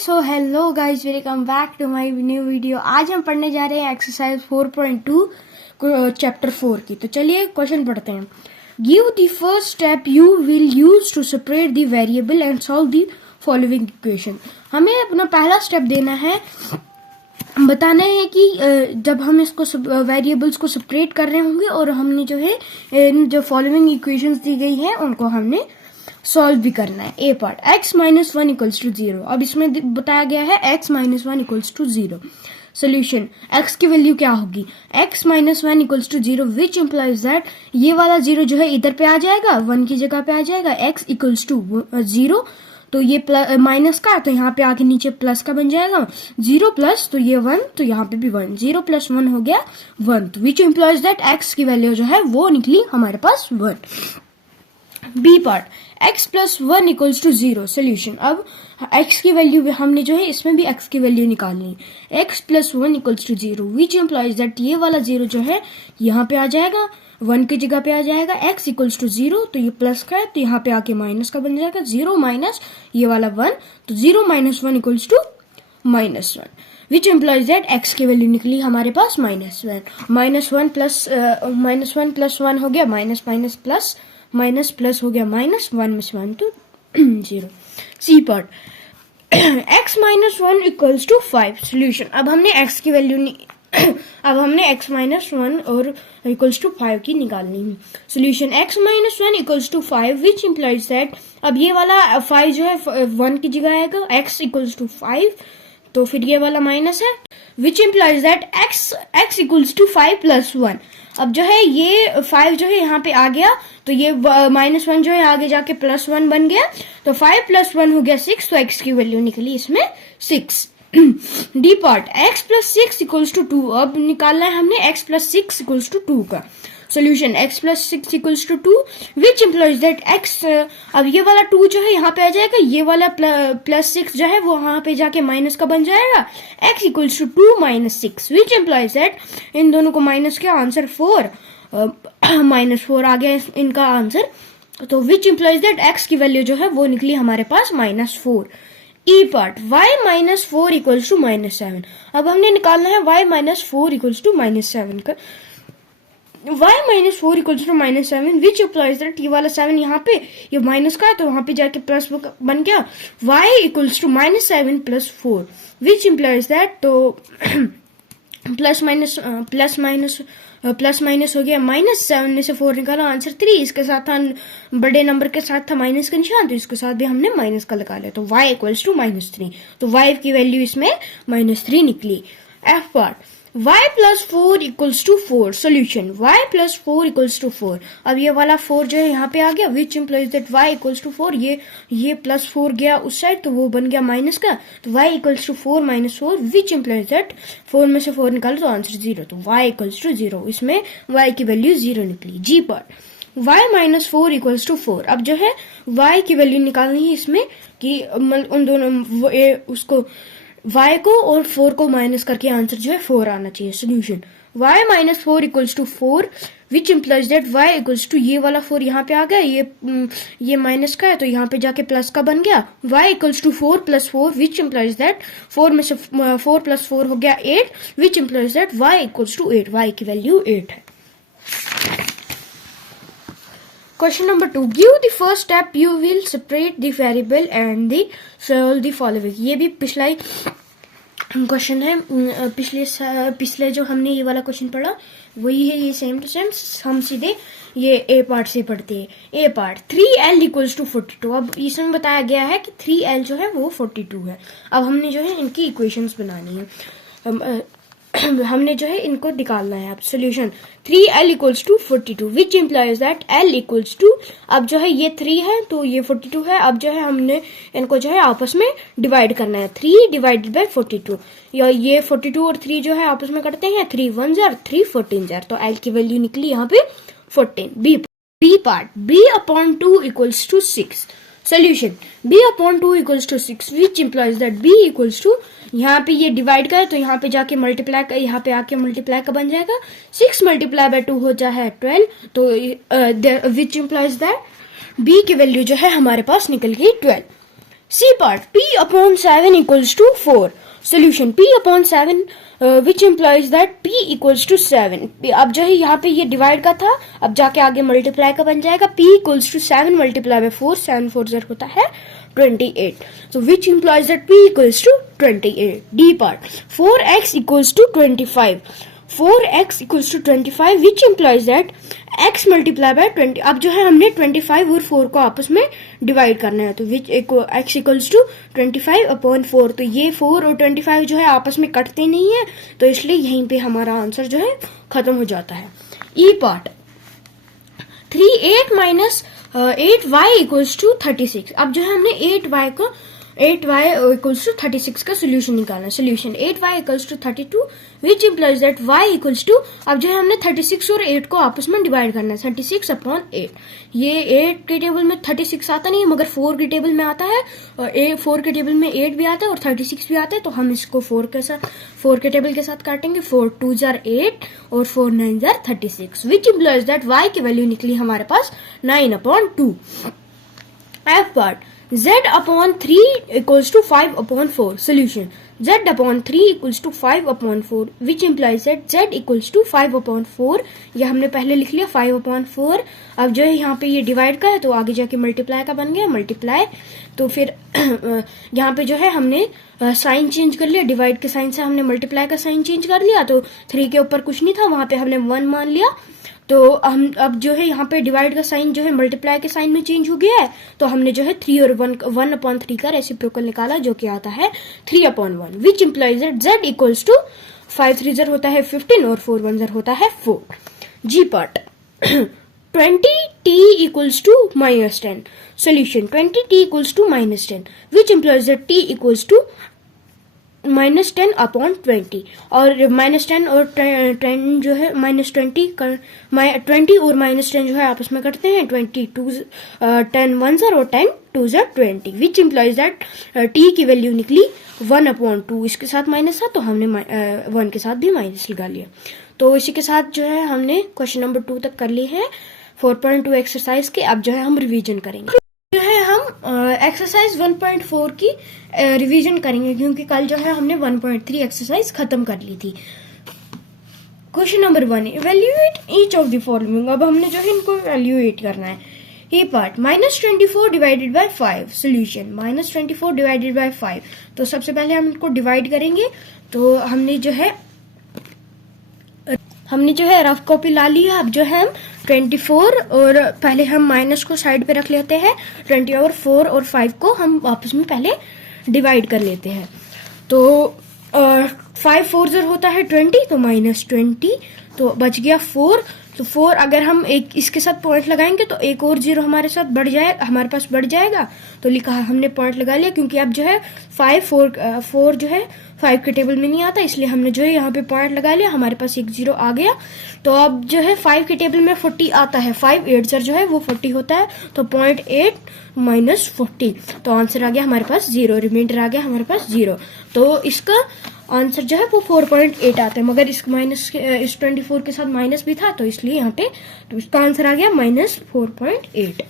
So hello guys, welcome back to my new video. आज हम पढ़ने जा रहे हैं एक्सरसाइज 4.2 चैप्टर 4 की। तो चलिए क्वेश्चन पढ़ते हैं। Give the first step you will use to separate the variable and solve the following equation. हमें अपना पहला स्टेप देना है, बताना है कि जब हम इसको वेरिएबल्स को सेपरेट कर रहे होंगे और हमने जो है जो फॉलोइंग इक्वेशंस दी गई है उनको हमने सॉल्व भी करना है। A part x minus one equals to 0। अब इसमें बताया गया है x minus one equals to 0। Solution, x की वैल्यू क्या होगी? x minus one equals to 0 which implies that ये वाला 0 जो है इधर पे आ जाएगा, 1 की जगह पे आ जाएगा। x इक्वल्स टू 0 तो ये माइनस का, तो यहाँ पे आके नीचे प्लस का बन जाएगा। 0 प्लस तो ये 1, तो यहाँ पे भी 1। 0 प्लस 1 हो गया 1, तो विच इम्प्लाइज दैट x की वैल्यू जो है वो निकली हमारे पास 1। B part, x plus 1 equals to 0। Solution, अब x की वैल्यू हमने जो है इसमें भी x की वैल्यू निकालनी है। x plus 1 equals to 0 which implies that ये वाला 0 जो है यहाँ पे आ जाएगा, 1 की जगह पे आ जाएगा। x इक्वल्स टू 0 तो ये प्लस का है, तो यहाँ पे आके माइनस का बन जाएगा। 0 माइनस ये वाला 1, तो 0 minus 1 equals to minus 1 which implies that x की वैल्यू निकली हमारे पास -1। -1 प्लस -1 प्लस 1 हो गया minus, minus plus, minus plus हो गया माइनस, 1 में से 1 तो 0। C part, x minus 1 equals to 5। Solution, अब हमने x की वैल्यू अब हमने x माइनस 1 और इक्वल्स टू 5 की निकालनी है। Solution, x minus 1 equals to 5 which implies that, अब ये वाला 5 जो है 1 की जगह आएगा, x इक्वल्स टू 5, तो फिर ये वाला माइनस है, which implies that x equals to 5 plus 1। अब जो है ये 5 जो है यहाँ पे आ गया, तो ये -1 जो है आगे जाके +1 बन गया, तो 5 प्लस 1 हो गया 6, तो x की वैल्यू निकली इसमें 6। D part, x plus 6 equals to 2। अब निकालना है हमने x प्लस 6 इक्वल्स टू 2 का। Solution, x plus 6 equals to 2 which implies that x, अब ये वाला 2 जो है यहाँ पे आ जाएगा, ये वाला प्लस 6 जो है वो वहां पे जाके माइनस का बन जाएगा। x equals to 2 minus 6 which implies that, इन दोनों को माइनस किया, आंसर 4, -4 आ गया इनका आंसर, तो विच इम्प्लाइज दैट x की वैल्यू जो है वो निकली हमारे पास -4। E part, y minus 4 equals to -7। अब हमने निकालना है y माइनस 4 इक्वल्स टू -7 का। y minus 4 equals to -7 which implies that, ये वाला 7 यहाँ पे ये माइनस का है, तो वहां पे जाके प्लस बन गया। y equals to -7 plus 4 which implies that, तो प्लस माइनस हो गया, -7 में से 4 निकाला, आंसर 3। इसके साथ था बड़े नंबर के साथ था माइनस का निशान, तो इसके साथ भी हमने माइनस का लगा लिया, तो y इक्वल्स टू -3, तो y की वैल्यू इसमें -3 निकली। F part, y plus 4 equals to 4। Solution, y plus 4 equals to 4। अब ये वाला 4 जो है यहाँ पे आ गया, which implies that y equals to 4, ये प्लस 4 गया उस साइड, तो वो बन गया माइनस का, तो y equals to 4 minus 4 which implies that 4 में से 4 निकालो तो आंसर 0, तो y इक्वल्स टू 0, इसमें y की वैल्यू 0 निकली। G part, y minus 4 equals to 4। अब जो है y की वैल्यू निकालनी है इसमें कि उन दोनों उसको y को और 4 को माइनस करके आंसर जो है 4 आना चाहिए। Solution, y minus 4 equals to 4 which implies that y equals to, ये वाला 4 यहाँ पे आ गया, ये माइनस का है, तो यहाँ पे जाके प्लस का बन गया। y equals to 4 plus 4 which implies that 4 में से 4 प्लस 4 हो गया 8 which implies that y equals to 8, y की वैल्यू 8 है। Question number 2. Give the first step you will separate the variable and the solve the following. ये भी पिछला ही question है, पिछले जो हमने ये वाला क्वेश्चन पढ़ा वही है, ये सेम टू सेम। हम सीधे ये ए पार्ट से पढ़ते हैं। ए पार्ट, 3l इक्वल्स टू 42। अब इसमें बताया गया है कि 3l जो है वो 42 है। अब हमने जो है इनकी इक्वेशंस बनानी है, हमने जो है इनको निकालना है। अब solution, 3l equals to 42 which implies that l equals to, अब जो है ये 3 है तो ये 42 है। अब जो है हमने इनको जो है आपस में डिवाइड करना है, 3 डिवाइडेड बाय 42, या ये 42 और 3 जो है आपस में करते हैं, 3 1 जार 3 14 जार, तो l की वैल्यू निकली यहाँ पे 14। B part, b upon 2 equals to 6। Solution, b upon 2 equals to 6 which implies that b equals to, यहाँ पे ये डिवाइड का है तो यहाँ पे जाके मल्टीप्लाई का, यहाँ पे आके मल्टीप्लाई का बन जाएगा। 6 मल्टीप्लाई बाय 2 हो जाए 12, तो विच इम्प्लाइज दैट b की वैल्यू जो है हमारे पास निकल गई 12। C part, p upon 7 equals to 4. Solution, p upon 7 which implies that p equals to 7. अब जो है यहाँ पे ये डिवाइड का था, अब जाके आगे मल्टीप्लाई का बन जाएगा. p equals to 7 multiply by 4, 7 4 0 होता है 28. So which implies that p equals to 28. D part, 4x equals to 25. 4x equals to 25 which implies that x multiply by 20. अब जो है हमने 25 और 4 को आपस में डिवाइड करना है, तो which x equals to 25 upon 4. तो ये 4 और 25 जो है आपस में कटते नहीं है, तो इसलिए यहीं पे हमारा आंसर जो है खत्म हो जाता है. E part, 8 minus 8y equals two 36. अब जो है हमने 8y इक्वल्स टू 36 का सोल्यूशन निकालना है. Solution, 8y equals to 32 which implies that y equals to, अब जो है हमने 36 और 8 को आपस में डिवाइड करना है. 36 अपॉन 8, ये 8 के टेबल में 36 आता नहीं है, मगर 4 के टेबल में आता है, और 4 के टेबल में 8 भी आता है और 36 भी आता है, तो हम इसको 4 के टेबल के साथ काटेंगे. 4 2 जार 8 और 4 9 jar 36 which implies that y की वैल्यू निकली हमारे पास 9 upon 2. F part, z upon 3 equals to 5 upon 4. Solution, z upon 3 equals to 5 upon 4 which implies that z equals to 5 upon 4. ये हमने पहले लिख लिया 5 upon 4. अब जो है यहाँ पे ये डिवाइड का है, तो आगे जाके मल्टीप्लाई का बन गया मल्टीप्लाई. तो फिर यहाँ पे जो है हमने साइन चेंज कर लिया, डिवाइड के साइन से हमने मल्टीप्लाई का साइन चेंज कर लिया. तो 3 के ऊपर कुछ नहीं था, वहां पे हमने 1 मान लिया. तो हम अब जो है यहाँ पे डिवाइड का साइन जो है मल्टीप्लाई के साइन में चेंज हो गया है, तो हमने जो है 3 और 1 अपॉन 3 का रेसिप्रोकल निकाला, जो कि आता है 3 upon 1 which implies that z equals to 5 3 होता है 15 और 4 1 होता है 4. जी part, 20t equals to minus 10. Solution, 20t equals to minus 10 which implies that t equals to minus 10 upon 20. और माइनस 10 और 10 जो है माइनस 20 और माइनस 10 जो है आपस में करते हैं. 10 1 और 10 2 20 विच इम्प्लाइज दैट t की वैल्यू निकली 1 अपॉन 2. इसके साथ माइनस था, तो हमने 1 के साथ भी माइनस लगा लिया. तो इसी के साथ जो है हमने क्वेश्चन नंबर 2 तक कर ली है 4.2 एक्सरसाइज के. अब जो है हम रिवीजन करेंगे, जो है हम एक्सरसाइज 1.4 की रिवीजन करेंगे, क्योंकि कल जो है हमने 1.3 एक्सरसाइज खत्म कर ली थी. Question number 1, evaluate each of the following. अब हमने जो है इनको इवेल्युएट करना है. ये part, -24 divided by 5. Solution, -24 divided by 5. तो सबसे पहले हम इनको डिवाइड करेंगे. तो हमने जो है रफ कॉपी ला ली है. अब जो है हम 24 और पहले हम माइनस को साइड पे रख लेते हैं. 20 और 4 और 5 को हम आपस में पहले डिवाइड कर लेते हैं. तो 5 4 0 होता है 20, तो -20, तो बच गया 4. तो 4 अगर हम एक इसके साथ पॉइंट लगाएंगे तो एक और 0 हमारे पास बढ़ जाएगा. तो लिखा है हमने पॉइंट लगा लिया, क्योंकि अब जो है 4 जो है 5 के टेबल में नहीं आता, इसलिए हमने जो है यहाँ पे पॉइंट लगा लिया. हमारे पास एक 0 आ गया. तो अब जो है 5 के टेबल में 40 आता है. 5 8 जो है वो 40 होता है. तो 0.8 माइनस 40, तो आंसर आ गया हमारे पास 0. रिमाइंडर आ गया हमारे पास 0. तो इसका आंसर जो है वो 4.8 आता है, मगर इस 24 के साथ माइनस भी था, तो इसलिए यहाँ पे तो इसका आंसर आ गया -4.8.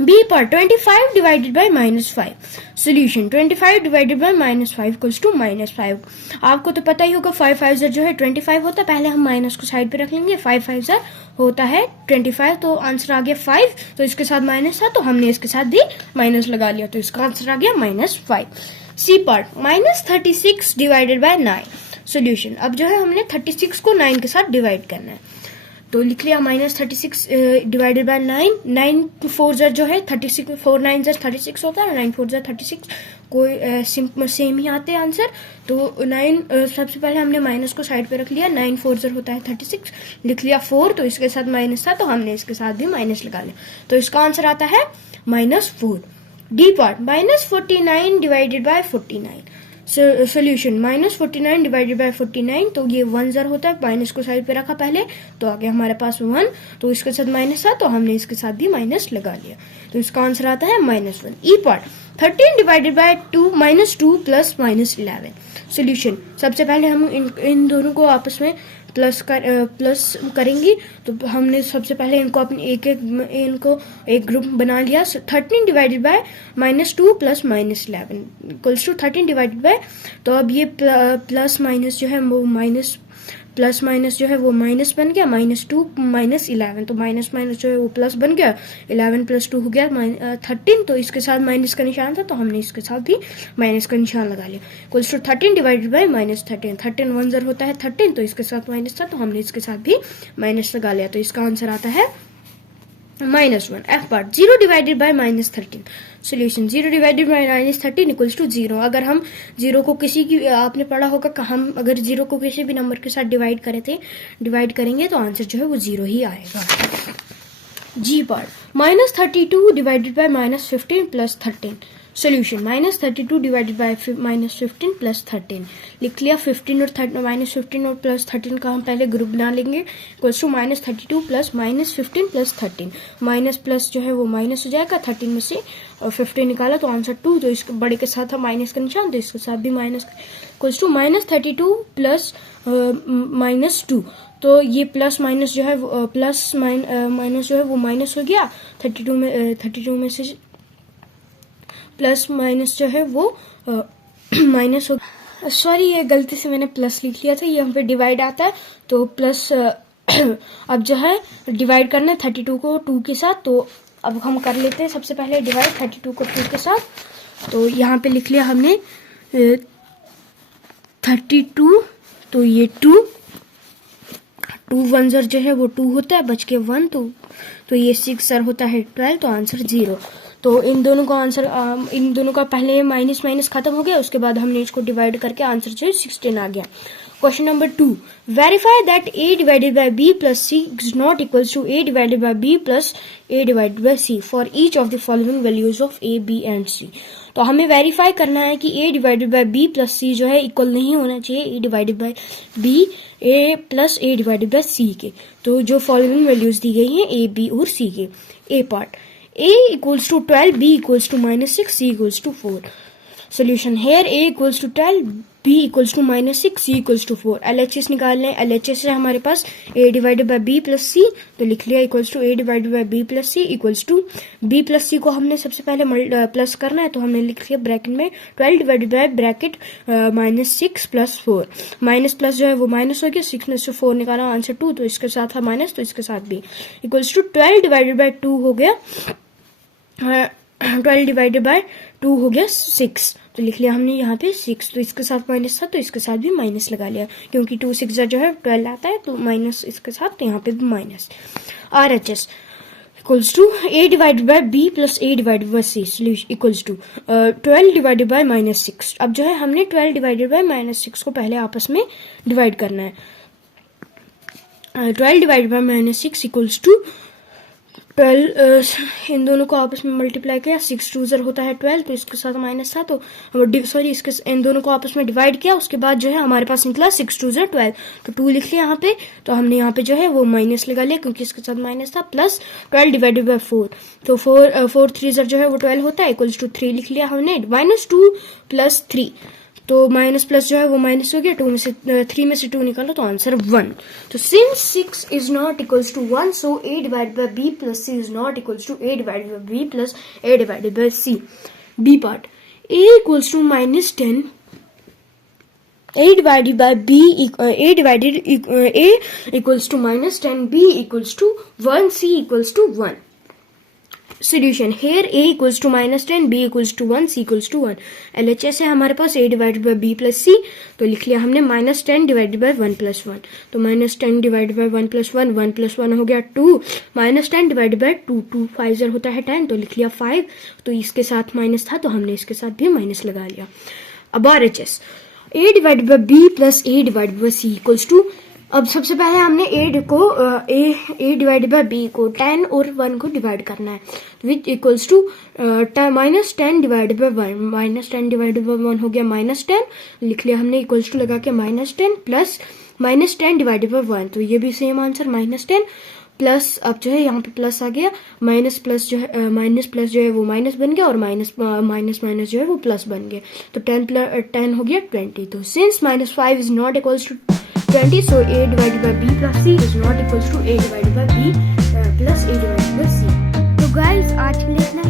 बी पर 25 divided by -5. Solution, 25 divided by -5 equals to -5. आपको तो पता ही होगा 5 5 जो है 25 होता है. पहले हम माइनस को साइड पे रख लेंगे. 5 5 होता है 25, तो आंसर आ गया 5. तो इसके साथ माइनस था, तो हमने इसके साथ भी माइनस लगा लिया, तो इसका आंसर आ गया -5. C part, -36 divided by 9. Solution, अब जो है हमने 36 को 9 के साथ डिवाइड करना है. तो लिख लिया -36 डिवाइडेड बाय 9. 9 4 जो है 36, 4 9 36 होता है. 9 4 36, कोई सेम ही आते हैं आंसर. तो 9 सबसे पहले हमने माइनस को साइड पे रख लिया. 9 4 होता है 36, लिख लिया 4, तो इसके साथ माइनस था, तो हमने इसके साथ भी माइनस लगा लिया. तो इसका आंसर आता है -4. D part, -49 divided by 49. Solution, -49 divided by 49. तो ये 1 0 होता है. माइनस को साइड पे रखा पहले, तो आगे हमारे पास 1, तो इसके साथ माइनस था, तो हमने इसके साथ भी माइनस लगा लिया. तो इसका आंसर आता है -1. E part, 13 divided by 2 -2 plus -11. Solution, सबसे पहले हम इन दोनों को आपस में प्लस करेंगी तो हमने सबसे पहले इनको एक ग्रुप बना लिया. 13 divided by -2 plus -11 equals to 13 divided by, तो अब ये प्लस माइनस जो है वो माइनस प्लस माइनस जो है वो माइनस बन गया, -2 -11, तो माइनस माइनस जो है वो प्लस बन गया, 11 + 2 हो गया 13, तो इसके साथ माइनस का निशान था तो हमने इसके साथ भी माइनस का निशान लगा लिया. इक्वल्स टू 13 डिवाइडेड बाय -13, 13 1 ज़र होता है 13, तो इसके साथ माइनस था तो हमने इसके साथ भी माइनस लगा लिया, तो इसका आंसर आता है -1. F part 0 divided by -13. Solution 0 divided by -13 equals to 0. अगर हम 0 को किसी की आपने पढ़ा होगा कि हम अगर 0 को किसी भी नंबर के साथ डिवाइड करेंगे तो आंसर जो है वो 0 ही आएगा. G part -32 divided by -15 plus 13. Solution -32 divided by -15 plus 13. लिख लिया 15 और -15 और प्लस 13 का हम पहले ग्रुप बना लेंगे. Equals to -32 plus -15 plus 13. Minus plus जो है वो माइनस हो जाएगा, 13 में से 15 निकाला तो आंसर 2, तो इसके बड़े के साथ था माइनस का निशान तो इसके साथ भी माइनस. इक्वल्स टू -32 प्लस -2, तो ये प्लस माइनस जो है प्लस माइनस जो है वो माइनस हो गया, 32 में से प्लस माइनस जो है वो माइनस हो. सॉरी, ये गलती से मैंने प्लस लिख लिया था, ये यहाँ पे डिवाइड आता है तो प्लस अब जो है डिवाइड करना है 32 को 2 के साथ, तो अब हम कर लेते हैं सबसे पहले डिवाइड 32 को 2 के साथ. तो यहाँ पे लिख लिया हमने 32, तो ये 2 1 ज़र जो है वो 2 होता है, बच के 1, तो ये 6 ज़र होता है 12, तो आंसर 0. तो इन दोनों का पहले माइनस खत्म हो गया, उसके बाद हमने इसको डिवाइड करके आंसर जो है 16 आ गया. Question number 2, verify that a divided by b plus c is not equals to a divided by b plus a divided by c for each of the following values of a b and c. तो हमें verify करना है कि a divided by b plus c जो है equal नहीं होना चाहिए a divided by b a plus a divided by c के. तो जो फॉलोइंग वैल्यूज दी गई हैं a b और c के. a part a equals to 12, b equals to -6, c equals to 4. Solution here a equals to 12, b equals to -6, c equals to 4. LHS निकालना है. LHS है हमारे पास a divided by b plus c, तो लिख लिया equals to a divided by b plus c equals to b plus c को हमने सबसे पहले प्लस करना है, तो हमने लिख लिया ब्रैकेट में 12 divided bye bracket -6 plus 4. Minus plus जो है वो माइनस हो गया, 6 में से 4 निकाला आंसर 2, तो इसके साथ था माइनस, तो इसके साथ भी इक्वल्स टू 12 डिवाइडेड बाय 2 हो गया, 12 डिवाइडेड बाय 2 हो गया 6, तो लिख लिया हमने यहाँ पे 6, तो इसके साथ माइनस था तो इसके साथ भी माइनस लगा लिया, क्योंकि 2 6 जो है 12 आता है, तो माइनस इसके साथ, तो यहाँ पे भी minus. RHS equals to a divided by b plus a divided by c equals to 12 divided by -6. अब जो है हमने 12 डिवाइडेड बाय -6 को पहले आपस में डिवाइड करना है. 12 डिवाइडेड बाय -6 इक्वल्स टू 12, इन दोनों को आपस में मल्टीप्लाई किया, 6 2 ज़र होता है 12, तो इसके साथ माइनस था, तो इन दोनों को आपस में डिवाइड किया, उसके बाद जो है हमारे पास निकला 6 2 ज़र 12, तो 2 लिख लिया यहाँ पे, तो हमने यहाँ पे जो है वो माइनस लगा लिया क्योंकि इसके साथ माइनस था, प्लस 12 डिवाइडेड बाय 4, तो 4 3 ज़र जो है वो 12 होता है, इक्वल्स टू 3 लिख लिया हमने, -2 प्लस 3, तो माइनस प्लस जो है वो माइनस हो गया, 3 में से 2 निकालो तो आंसर 1. तो since 6 is not equals to 1, so a divided by b plus c is not equals to a divided by b plus a divided by c. b part a equals to -10, a divided by b a equals to -10, b equals to 1, c equals to 1. Solution here a equals to -10, b equals to 1, c equals to 1. LHS है हमारे पास a divided by b plus c, तो लिख लिया हमने -10 divided by 1 plus 1, तो -10 divided by 1 plus 1, 1 plus 1 हो गया 2, -10 डिवाइडेड बाय 2, 2 5 ज़र होता है 10, तो लिख लिया 5, तो इसके साथ माइनस था तो हमने इसके साथ भी माइनस लगा लिया. अब RHS a divided by b plus a divided by c equals to, अब सबसे पहले हमने a डिवाइडेड बाय b को 10 और 1 को डिवाइड करना है, which equals to -10 divided by 1, -10 divided by 1 हो गया -10, लिख लिया हमने इक्वल्स टू लगा के -10 प्लस -10 डिवाइडेड बाय 1, तो ये भी सेम आंसर -10 प्लस, अब जो है यहाँ पे प्लस आ गया, माइनस प्लस जो है वो माइनस बन गया, और माइनस जो है वो प्लस बन गया, तो 10 हो गया 20. तो since -5 is not equals to 20, so A divided by B plus C is not equals to A divided by B plus A divided by C. तो guys आज के लिए इतना